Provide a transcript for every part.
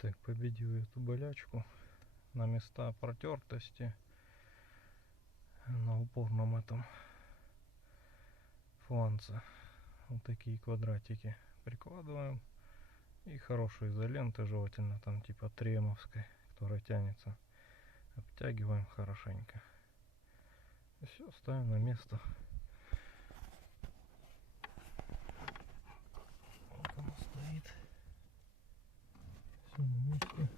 Так, победил эту болячку на места протертости на упорном этом фланце. Вот такие квадратики прикладываем. И хорошей изоленты, желательно там типа тремовской, которая тянется. Обтягиваем хорошенько. И все, ставим на место. Вот оно стоит. Все на месте.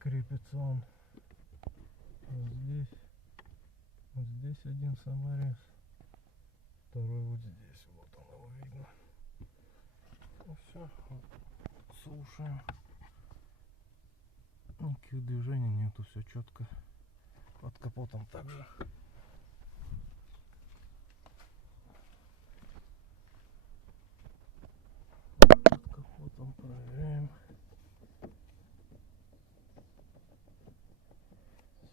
Крепится он вот здесь. Вот здесь один саморез. Второй вот здесь. Вот он, его видно. Ну все, слушаем. Никаких движений нету, все четко. Под капотом также. Под капотом проверяем.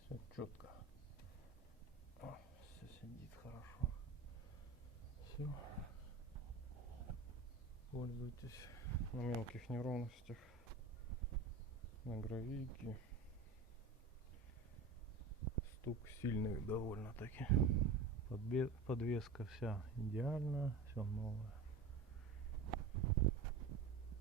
Все четко. Все сидит хорошо. Все. Пользуйтесь на мелких неровностях, на гравийке. Стук сильный довольно-таки. Подвеска вся идеальная, все новое.